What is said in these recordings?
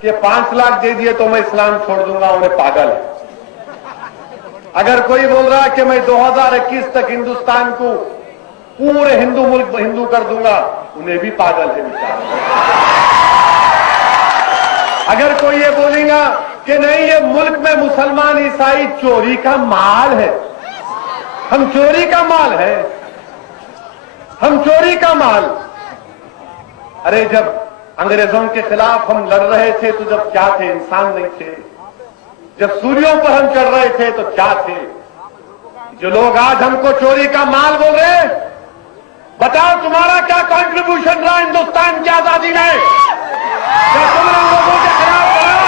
کہ 5 لاکھ دے دیے تو میں اسلام چھوڑ دوں گا، انہیں پاگل ہے۔ اگر کوئی بول رہا کہ میں 2021 تک ہندوستان کو پورے ہندو ملک ہندو کر دوں گا، انہیں بھی پاگل ہے بیچارے۔ اگر کوئی یہ بولے گا کہ نہیں یہ ملک میں مسلمان عیسائی چوری کا مال ہے، ہم چوری کا مال ہے، ہم چوری کا مال۔ ارے جب انگریزوں کے خلاف ہم لڑ رہے تھے تو جب کیا تھے؟ انسان نہیں تھے۔ جب سوریوں پر ہم چڑھ رہے تھے تو کیا تھے؟ جو لوگ آج ہم کو چوری کا مال بول رہے ہیں، بتاؤ تمہارا کیا کنٹریبیوشن رہا ہندوستان کی آزادی میں؟ کیا تم نے لوگوں کے خلاف لڑا؟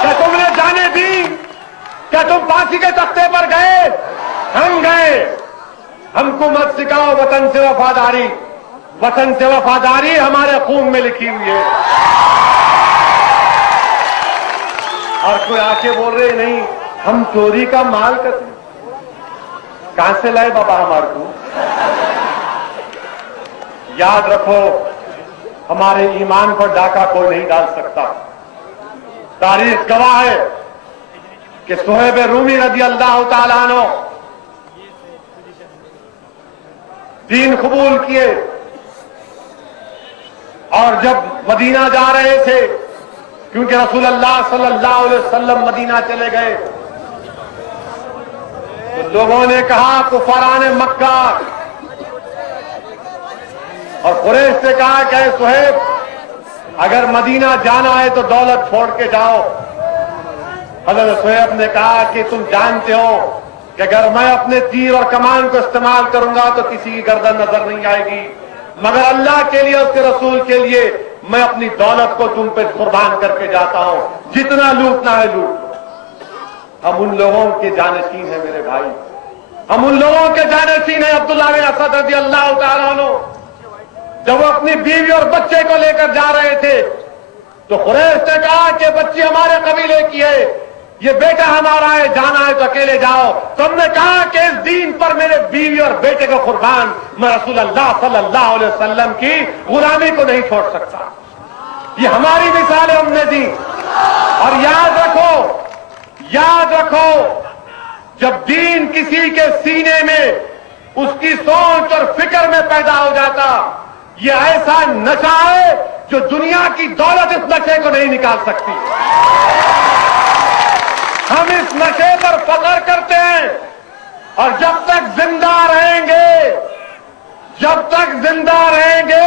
کیا تم نے جانیں دی؟ کیا تم پھانسی کے تختے پر گئے؟ ہم گئے۔ ہم کو مت سکھاؤ وطن سے وفاداری، وطن سے وفاداری ہمارے خون میں لکھی ہوئی ہے۔ اور کوئی آ کے بول رہے نہیں ہم چوری کا مال کرتے، کہاں سے لائے بابا ہمارے کو؟ یاد رکھو ہمارے ایمان پر ڈاکہ کوئی نہیں ڈال سکتا۔ تاریخ گواہ ہے کہ صہیب رومی رضی اللہ تعالیٰ عنہ دین قبول کیے اور جب مدینہ جا رہے تھے، کیونکہ رسول اللہ صلی اللہ علیہ وسلم مدینہ چلے گئے، تو لوگوں نے کہا کفاران مکہ اور قریش سے کہا کہ اے صہیب اگر مدینہ جانا ہے تو دولت چھوڑ کے جاؤ۔ حضرت صہیب نے کہا کہ تم جانتے ہو کہ اگر میں اپنے تیر اور کمان کو استعمال کروں گا تو کسی کی گردن نظر نہیں آئے گی، مگر اللہ کے لیے اس کے رسول کے لیے میں اپنی دولت کو تم پہ قربان کر کے جاتا ہوں، جتنا لوٹنا ہے لوٹ۔ ہم ان لوگوں کے جانشین ہیں میرے بھائی، ہم ان لوگوں کے جانشین ہیں۔ عبداللہ بن اسد رضی اللہ تعالیٰ عنہ جب وہ اپنی بیوی اور بچے کو لے کر جا رہے تھے تو قریش نے کہا کہ بچی ہمارے قبیلے کی ہے، یہ بیٹا ہمارا ہے، جانا ہے تو اکیلے جاؤ۔ تو ہم نے کہا کہ اس دین پر میرے بیوی اور بیٹے کو قربان میں رسول اللہ صلی اللہ علیہ وسلم کی غلامی کو نہیں چھوڑ سکتا۔ یہ ہماری مثالیں ہم نے دی۔ اور یاد رکھو جب دین کسی کے سینے میں اس کی سوچ اور فکر میں پیدا ہو جاتا، یہ ایسا نشہ ہے جو دنیا کی دولت اس نشے کو نہیں نکال سکتی۔ ہم اس نشے پر فخر کرتے ہیں اور جب تک زندہ رہیں گے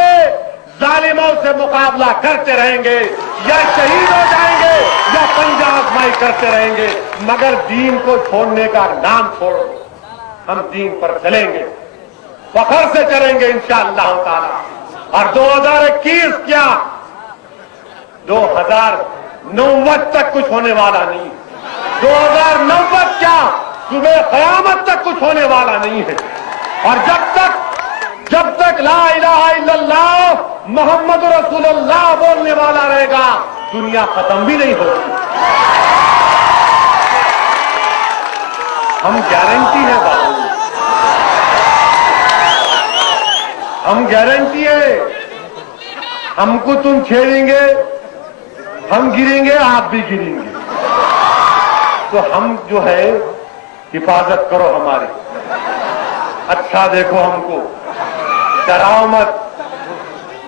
ظالموں سے مقابلہ کرتے رہیں گے، یا شہید ہو جائیں گے یا پنجہ آزمائی کرتے رہیں گے، مگر دین کو چھوڑنے کا نام چھوڑو۔ ہم دین پر چلیں گے، فخر سے چلیں گے انشاءاللہ تعالی۔ اور 2021 کیا 2090 تک کچھ ہونے والا نہیں، 2090 کیا صبح قیامت تک کچھ ہونے والا نہیں ہے۔ اور جب تک لا الہ الا اللہ محمد رسول اللہ بولنے والا رہے گا، دنیا ختم بھی نہیں ہوگی۔ ہم گارنٹی ہے بابو، ہم گارنٹی ہے، ہم کو تم چھیڑیں گے، ہم گریں گے، آپ بھی گریں گے، تو ہم جو ہے حفاظت کرو ہماری۔ اچھا دیکھو ہم کو، ڈراؤ مت،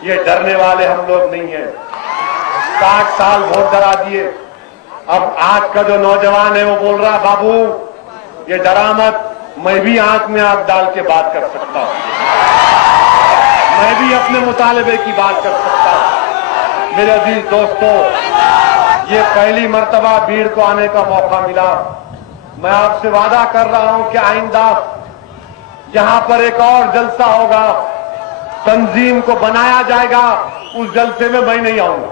یہ ڈرنے والے ہم لوگ نہیں ہیں۔ 60 سال ووٹ ڈرا دیے، اب آج کا جو نوجوان ہے وہ بول رہا بابو یہ ڈرا مت، میں بھی آنکھ میں آنکھ ڈال کے بات کر سکتا ہوں، میں بھی اپنے مطالبے کی بات کر سکتا ہوں۔ میرے عزیز دوستو، یہ پہلی مرتبہ بھیڑ کو آنے کا موقع ملا۔ میں آپ سے وعدہ کر رہا ہوں کہ آئندہ یہاں پر ایک اور جلسہ ہوگا، تنظیم کو بنایا جائے گا، اس جلسے میں میں نہیں آؤں گا۔